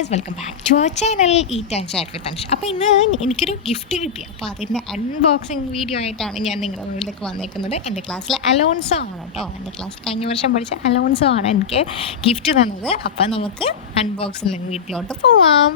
Guys, welcome back to our channel eat and chat with Ansh. അപ്പോൾ ഇന്ന് എനിക്കൊരു gift കിട്ടി. അപ്പോൾ അതിൻ്റെ അൺബോക്സിങ് വീഡിയോ ആയിട്ടാണ് ഞാൻ നിങ്ങളുടെ മുന്നിലേക്ക് വന്നേക്കുന്നത്. എൻ്റെ ക്ലാസ്സിലെ അലോൺസോ ആണ് കേട്ടോ. എൻ്റെ ക്ലാസ്സിൽ കഴിഞ്ഞ വർഷം പഠിച്ച അലോൺസോ ആണ് എനിക്ക് ഗിഫ്റ്റ് തന്നത്. അപ്പോൾ നമുക്ക് അൺബോക്സിങ് വീഡിയോയിലോട്ട് പോവാം.